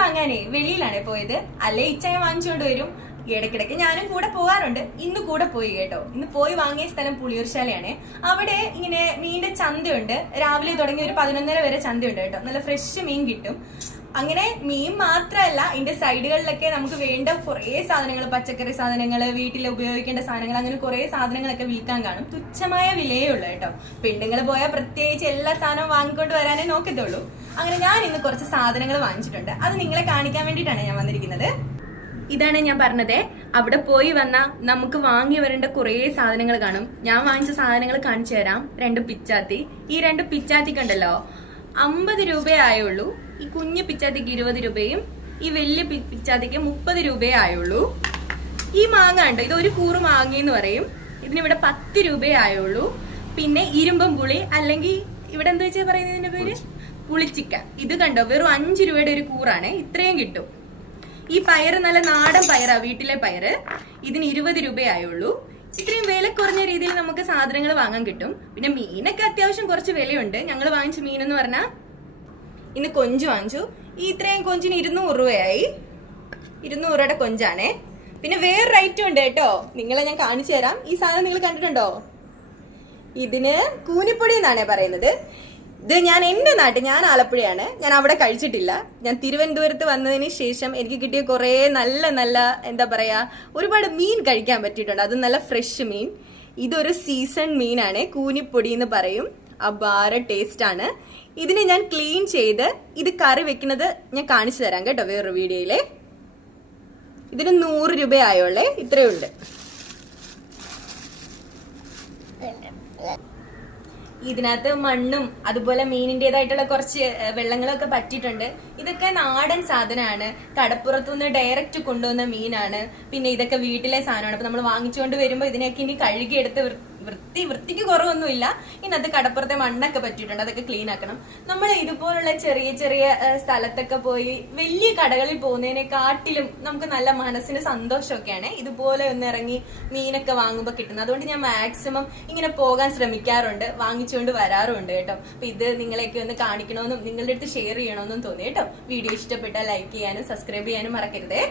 വാങ്ങാനേ വെളിയിലാണേ പോയത്. അല്ലെ ഇച്ചായ വാങ്ങിച്ചുകൊണ്ട് വരും. ഇടയ്ക്കിടയ്ക്ക് ഞാനും കൂടെ പോകാറുണ്ട്. ഇന്ന് കൂടെ പോയി കേട്ടോ. ഇന്ന് പോയി വാങ്ങിയ സ്ഥലം പുളിയൂർശാലയാണ്. അവിടെ ഇങ്ങനെ മീനിന്റെ ചന്തയുണ്ട്. രാവിലെ തുടങ്ങി ഒരു 11:30 വരെ ചന്തയുണ്ട് കേട്ടോ. നല്ല ഫ്രഷ് മീൻ കിട്ടും. അങ്ങനെ മീൻ മാത്രമല്ല, ഇതിന്റെ സൈഡുകളിലൊക്കെ നമുക്ക് വേണ്ട കുറെ സാധനങ്ങൾ, പച്ചക്കറി സാധനങ്ങൾ, വീട്ടിൽ ഉപയോഗിക്കേണ്ട സാധനങ്ങൾ, അങ്ങനെ കുറെ സാധനങ്ങളൊക്കെ വിൽക്കാൻ കാണും. തുച്ഛമായ വിലയേ ഉള്ളൂ കേട്ടോ. പെണ്ണുങ്ങൾ പോയാൽ പ്രത്യേകിച്ച് എല്ലാ സാധനവും വാങ്ങിക്കൊണ്ട് വരാനേ നോക്കത്തുള്ളൂ. അങ്ങനെ ഞാൻ ഇന്ന് കുറച്ച് സാധനങ്ങൾ വാങ്ങിച്ചിട്ടുണ്ട്. അത് നിങ്ങളെ കാണിക്കാൻ വേണ്ടിയിട്ടാണ് ഞാൻ വന്നിരിക്കുന്നത്. ഇതാണ് ഞാൻ പറഞ്ഞത്. അവിടെ പോയി വന്നാൽ നമുക്ക് വാങ്ങി വരേണ്ട കുറെ സാധനങ്ങൾ കാണും. ഞാൻ വാങ്ങിച്ച സാധനങ്ങൾ കാണിച്ചു തരാം. 2 പിച്ചാത്തി. ഈ 2 പിച്ചാത്തിക്കുണ്ടല്ലോ 50 രൂപയേ ആയുള്ളൂ. ഈ കുഞ്ഞു പിച്ചാത്തിക്ക് 20 രൂപയും ഈ വലിയ പിച്ചാത്തിക്ക് 30 രൂപയേ ആയുള്ളൂ. ഈ മാങ്ങ ഉണ്ട്, ഇത് ഒരു കൂറ് മാങ്ങയെന്ന് പറയും. ഇതിനിവിടെ 10 രൂപയേ ആയുള്ളൂ. പിന്നെ ഇരുമ്പം പുളി, അല്ലെങ്കിൽ ഇവിടെ എന്താ വെച്ചാൽ പറയുന്നതിന്റെ പേര് പുളിച്ചിക്ക. ഇത് കണ്ടോ, വെറും 5 രൂപയുടെ ഒരു കൂറാണ്. ഇത്രയും കിട്ടും. ഈ പയറ് നല്ല നാടൻ പയറാ, വീട്ടിലെ പയറ്. ഇതിന് 20 രൂപയായുള്ളൂ. ഇത്രയും വില കുറഞ്ഞ രീതിയിൽ നമുക്ക് സാധനങ്ങൾ വാങ്ങാൻ കിട്ടും. പിന്നെ മീനൊക്കെ അത്യാവശ്യം കുറച്ച് വിലയുണ്ട്. ഞങ്ങൾ വാങ്ങിച്ച മീനെന്ന് പറഞ്ഞാൽ ഇന്ന് കൊഞ്ച് വാങ്ങിച്ചു. ഈ ഇത്രയും കൊഞ്ചിന് 200 രൂപയായി. 200 രൂപയുടെ കൊഞ്ചാണേ. പിന്നെ വേറൊരു ഐറ്റം ഉണ്ട് കേട്ടോ, നിങ്ങളെ ഞാൻ കാണിച്ചു തരാം. ഈ സാധനം നിങ്ങൾ കണ്ടിട്ടുണ്ടോ? ഇതിന് കൂനിപ്പൊടി എന്നാണേ പറയുന്നത്. ഇത് എന്റെ നാട്ടിൽ, ഞാൻ ആലപ്പുഴയാണ്, ഞാൻ അവിടെ കഴിച്ചിട്ടില്ല. ഞാൻ തിരുവനന്തപുരത്ത് വന്നതിന് ശേഷം എനിക്ക് കിട്ടിയ കുറെ നല്ല നല്ല എന്താ പറയാ ഒരുപാട് മീൻ കഴിക്കാൻ പറ്റിയിട്ടുണ്ട്. അത് നല്ല ഫ്രഷ് മീൻ. ഇതൊരു സീസൺ മീനാണ്, കൂനിപ്പൊടി എന്ന് പറയും. അപാര ടേസ്റ്റ് ആണ്. ഇതിനെ ഞാൻ ക്ലീൻ ചെയ്ത് ഇത് കറി വെക്കുന്നത് ഞാൻ കാണിച്ചു തരാം കേട്ടോ വേറൊരു വീഡിയോയില്. ഇതിന് 100 രൂപയായോളേ. ഇത്രയുണ്ട്. ഇതിനകത്ത് മണ്ണും അതുപോലെ മീനിന്റേതായിട്ടുള്ള കുറച്ച് വെള്ളങ്ങളൊക്കെ പറ്റിയിട്ടുണ്ട്. ഇതൊക്കെ നാടൻ സാധനമാണ്. കടപ്പുറത്തുനിന്ന് ഡയറക്റ്റ് കൊണ്ടുവന്ന മീനാണ്. പിന്നെ ഇതൊക്കെ വീട്ടിലെ സാധനമാണ്. അപ്പൊ നമ്മൾ വാങ്ങിച്ചുകൊണ്ട് വരുമ്പോൾ ഇതിനൊക്കെ ഇനി കഴുകിയെടുത്ത് വൃത്തിക്ക് കുറവൊന്നുമില്ല. ഇതിനകത്ത് കടപ്പുറത്തെ മണ്ണൊക്കെ പറ്റിയിട്ടുണ്ട്, അതൊക്കെ ക്ലീൻ ആക്കണം. നമ്മൾ ഇതുപോലുള്ള ചെറിയ ചെറിയ സ്ഥലത്തൊക്കെ പോയി വലിയ കടകളിൽ പോകുന്നതിനെക്കാട്ടിലും നമുക്ക് നല്ല മനസ്സിന് സന്തോഷമൊക്കെയാണ് ഇതുപോലെ ഒന്ന് ഇറങ്ങി മീനൊക്കെ വാങ്ങുമ്പോൾ കിട്ടുന്നത്. അതുകൊണ്ട് ഞാൻ മാക്സിമം ഇങ്ങനെ പോകാൻ ശ്രമിക്കാറുണ്ട്, വാങ്ങിച്ചുകൊണ്ട് വരാറുണ്ട് കേട്ടോ. അപ്പൊ ഇത് നിങ്ങളെയൊക്കെ ഒന്ന് കാണിക്കണമെന്നും നിങ്ങളുടെ അടുത്ത് ഷെയർ ചെയ്യണമെന്നും തോന്നി കേട്ടോ. വീഡിയോ ഇഷ്ടപ്പെട്ടാൽ ലൈക്ക് ചെയ്യാനും സബ്സ്ക്രൈബ് ചെയ്യാനും മറക്കരുതേ.